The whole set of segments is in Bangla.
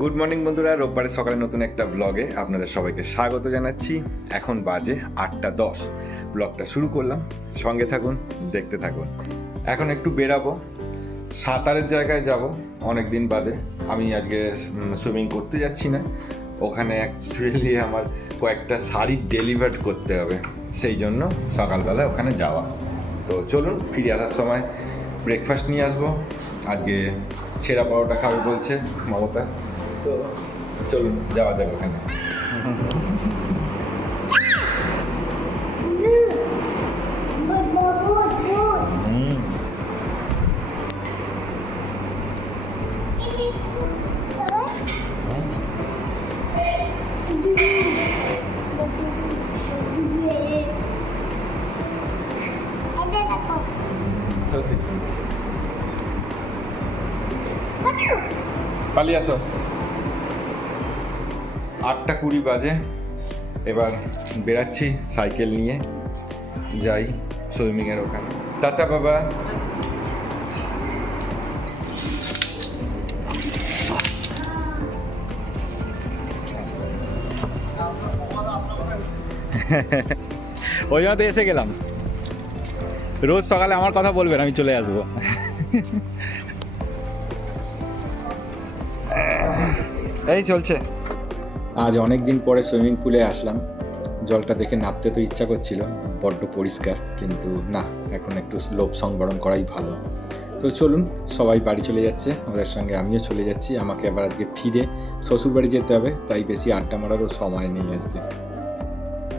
গুড মর্নিং বন্ধুরা, রোববারের সকালে নতুন একটা ব্লগে আপনাদের সবাইকে স্বাগত জানাচ্ছি। এখন বাজে 8:10। ব্লগটা শুরু করলাম, সঙ্গে থাকুন, দেখতে থাকুন। এখন একটু বেরাবো, সাঁতারের জায়গায় যাব অনেক দিন বাদে। আমি আজকে সুইমিং করতে যাচ্ছি না, ওখানে অ্যাকচুয়ালি আমার কয়েকটা শাড়ি ডেলিভার করতে হবে, সেই জন্য সকালবেলা ওখানে যাওয়া। তো চলুন, ফিরে আসার সময় ব্রেকফাস্ট নিয়ে আসবো। আজকে ছেঁড়া পরোটা খাবে বলছে মমতা, তো চলুন যাওয়া যাক ওখানে। পালিয়ে আসো। 8:20 বাজে, এবার বেরাচ্ছি সাইকেল নিয়ে, যাই সুইমিংয়ের ওখানে। টাটা বাবা। ওই জন্য তো এসে গেলাম। রোজ সকালে আমার কথা বলবেন, আমি চলে আসবো। এই চলছে। আজ অনেক দিন পরে সুইমিং পুলে আসলাম। জলটা দেখে নামতে তো ইচ্ছা করছিল, বড্ড পরিষ্কার, কিন্তু না, এখন একটু লোভ সংবরণ করাই ভালো। তো চলুন, সবাই বাড়ি চলে যাচ্ছে, ওদের সঙ্গে আমিও চলে যাচ্ছি। আমাকে আবার আজকে ফিরে শ্বশুরবাড়ি যেতে হবে, তাই বেশি আড্ডা মারারও সময় নেই আজকে।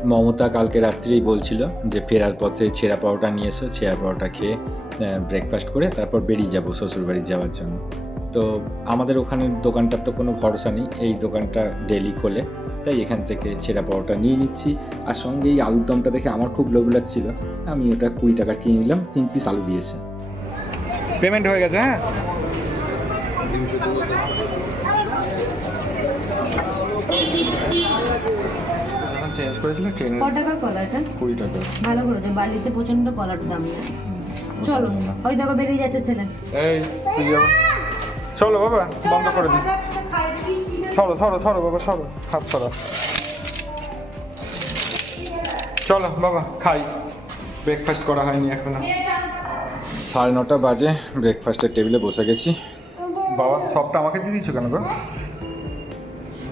মমতা কালকে রাত্রেই বলছিল যে ফেরার পথে ছেঁড়া পরোটা নিয়ে এসো, ছেঁড়া পরোটা খেয়ে ব্রেকফাস্ট করে তারপর বেরিয়ে যাবো শ্বশুরবাড়ি যাওয়ার জন্য। তো আমাদের ওখানের দোকানটার তো কোনো ভরসা নেই, এই দোকানটা ডেলি খোলে, তাই এখান থেকে ছেঁড়া পরোটা নিয়ে নিচ্ছি। আর সঙ্গে এই আলুর দমটা দেখে আমার খুব লোভ লাগছিল, আমি ওটা 20 টাকা কিনে নিলাম। 3 পিস আলু দিয়েছে। পেমেন্ট হয়ে গেছে। হ্যাঁ, চেঞ্জ করেছিল ট্রেন। কত টাকার কলা এটা? 20 টাকা। ভালো করেছে, বালিতে প্রচন্ড কলার দাম। চলো, ওই দেখো বেরিয়ে যাচ্ছে ছেলে। এই তুই যাবো, চলো বাবা, বন্ধ করে দিই। সরো সরো সরো বাবা, সরো, হাত সরো। চলো বাবা, খাই, ব্রেকফাস্ট করা হয়নি এখনো। 9:30 বাজে, ব্রেকফাস্টের টেবিলে বসে গেছি। বাবা, সবটা আমাকে দিয়ে দিচ্ছ কেন গো?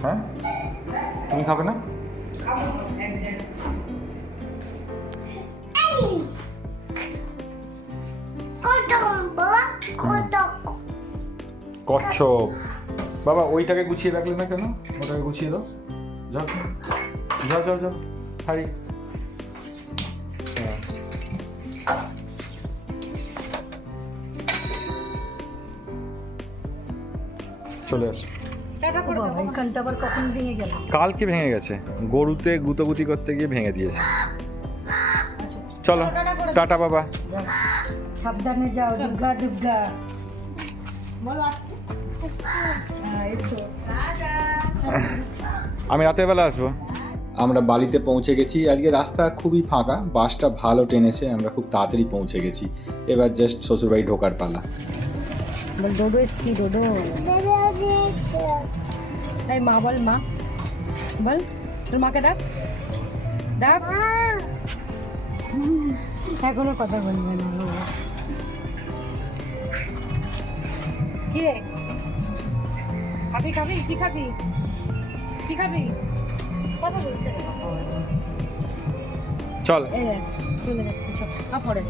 হ্যাঁ, তুমি খাবে না? কচ্ছপ বাবা, ওইটাকে গুছিয়ে রাখলে না কেন? ওটাকে গুছিয়ে দাও, যাও যাও যাও যাও। হাই, চলে আসো। এখানটা আবার কখন ভেঙে গেল? কালকে ভেঙে গেছে, গরুতে গুতোগুতি করতে গিয়ে ভেঙে দিয়েছে। চলো টাটা বাবা। সাবধানে যাও, দুর্গা দুর্গা বলো। আমি রাতের বেলা আসবো। আমরা বালিতে পৌঁছে গেছি। আজকে রাস্তা খুবই ফাঁকা, বাসটা ভালো টেনেছে, আমরা খুব তাড়াতাড়ি পৌঁছে গেছি। এবার জাস্ট শ্বশুরবাড়ি ঢোকার পালা। ডোডো এসছি, ডোডো। এই মা বল, মা বল, তোর মাকে ডাক, ডাক। এখনো কথা বলবে না। কি রে, খাবি খাবি কি খাবি, কি খাবি? কথা বলতে চল, চলে যাচ্ছে, চল পরে।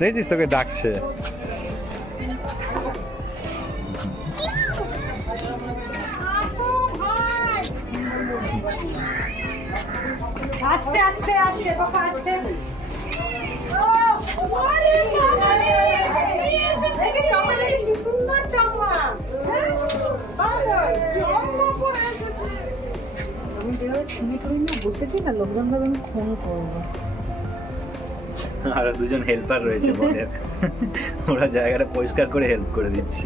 দেখছিস, তোকে ডাকছে। আস্তে আস্তে আস্তে বাবা, আস্তে। বসেছি না, লোকজন ভাবে আমি ফোন করবো। আর দুজন হেল্পার রয়েছে বোনের, ওরা জায়গাটা পরিষ্কার করে হেল্প করে দিচ্ছে।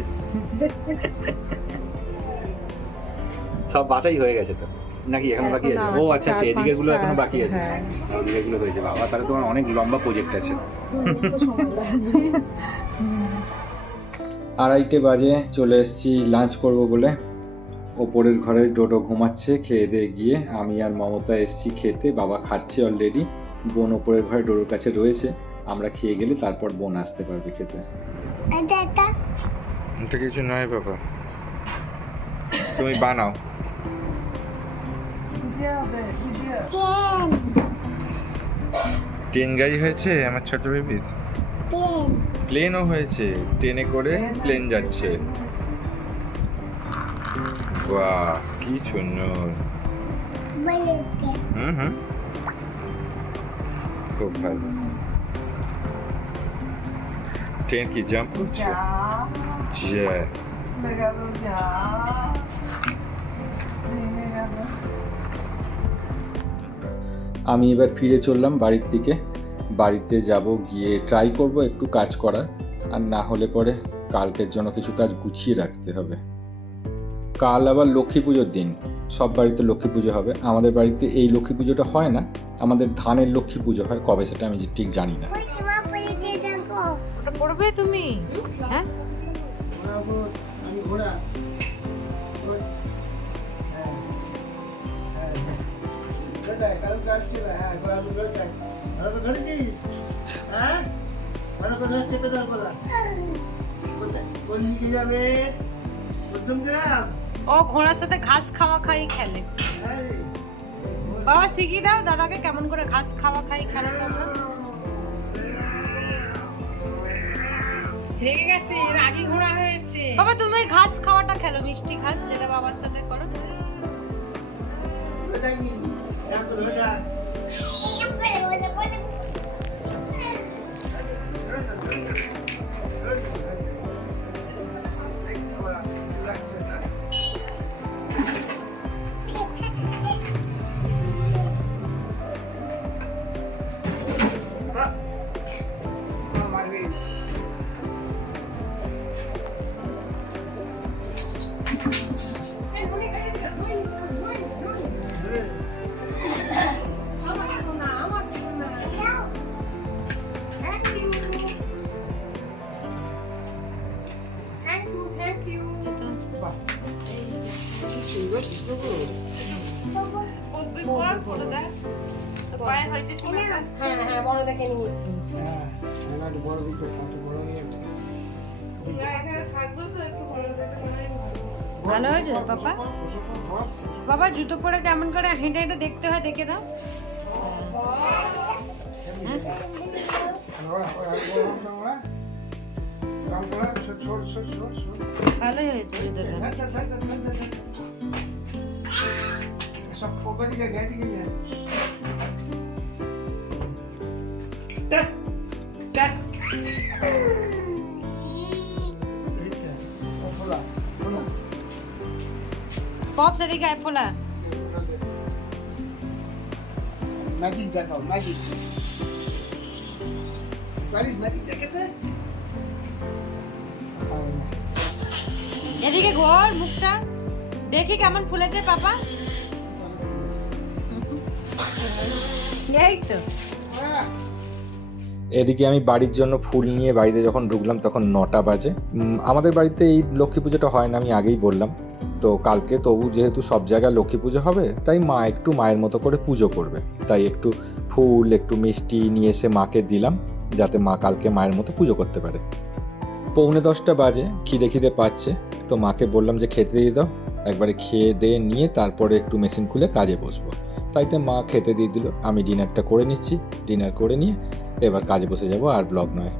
সব বাছাই হয়ে গেছে তো। নাকি এখন বাকি আছে? এখনো ও আছে, আচ্ছা আচ্ছা, 4-5 এদিকে গুলো এখনো টা বাকি আছে। হ্যাঁ। ওদিকে গুলো হয়েছে। বাবা, তাহলে তোমার অনেক লম্বা প্রজেক্ট আছে। 2:30 বাজে চলে এসেছি লাঞ্চ করব বলে। ওপরের ঘরে ডোডো ঘুমাচ্ছে, খেয়ে দিয়ে গিয়ে আমি আর মমতা এসেছি খেতে। বাবা খাচ্ছে অলরেডি, বোন ওপরের ঘরে ডোডোর কাছে রয়েছে। আমরা খেয়ে গেলে তারপর বোন আসতে পারবে খেতে। এটা কিছু নয় বাবা, তুমি বানাও। ট্রেন গাড়ি হয়েছে আমার ছোট বেবির, প্লেনও হয়েছে, ট্রেনে করে প্লেন যাচ্ছে। বাহ কি সুন্দর। হুম খুব ভালো। ট্রেন কি জাম্প করছে? আমি এবার ফিরে চললাম বাড়ির দিকে। বাড়িতে যাব, গিয়ে ট্রাই করব একটু কাজ করার, আর না হলে পরে কালকের জন্য কিছু কাজ গুছিয়ে রাখতে হবে। কাল আবার লক্ষ্মী পুজোর দিন, সব বাড়িতে লক্ষ্মী পুজো হবে। আমাদের বাড়িতে এই লক্ষ্মী পুজোটা হয় না, আমাদের ধানের লক্ষ্মী পুজো হয়। কবে সেটা আমি ঠিক জানি না। ওটা পড়বে তুমি? হ্যাঁ ও ঘোড়ার সাথে ঘাস খাওয়া খাই খেলে। বাবা শিখিয়ে দাও দাদাকে কেমন করে ঘাস খাওয়া খাই খেলো তোমরা। রেগে গেছে, রাগী ঘোড়া হয়েছে। বাবা তুমি ঘাস খাওয়াটা খেলো, মিষ্টি ঘাস যেটা বাবার সাথে করো। হ্যাঁ বড় দেখে নিয়েছি। ভালো হয়েছে বাবা। বাবা জুতো পরে কেমন করে হেঁটে হেঁটে দেখতে হয় দেখে দাও। ভালোই হয়েছে জুতোটা। পপস এদিকে আয় ফোলা। ম্যাজিক দেখাও, ম্যাজিক। পারিস ম্যাজিক দেখাতে? এদিকে ঘোর মুখটা দেখি কেমন ফুলেছে পাপা। এই তো এদিকে আমি বাড়ির জন্য ফুল নিয়ে বাড়িতে যখন ঢুকলাম তখন 9টা বাজে। আমাদের বাড়িতে এই লক্ষ্মী পুজোটা হয় না, আমি আগেই বললাম। তো কালকে তবু যেহেতু সব জায়গায় লক্ষ্মী পুজো হবে, তাই মা একটু মায়ের মতো করে পুজো করবে। তাই একটু ফুল একটু মিষ্টি নিয়ে এসে মাকে দিলাম, যাতে মা কালকে মায়ের মতো পুজো করতে পারে। 9:45 বাজে, খিদে পাচ্ছে। তো মাকে বললাম যে খেতে দিয়ে দাও, একবারে খেয়ে দিয়ে নিয়ে তারপরে একটু মেশিন খুলে কাজে বসবো। তাইতে মা খেতে দিয়ে দিল। আমি ডিনারটা করে নিচ্ছি, ডিনার করে নিয়ে এবার কাজে বসে যাব, আর ব্লগ নয়।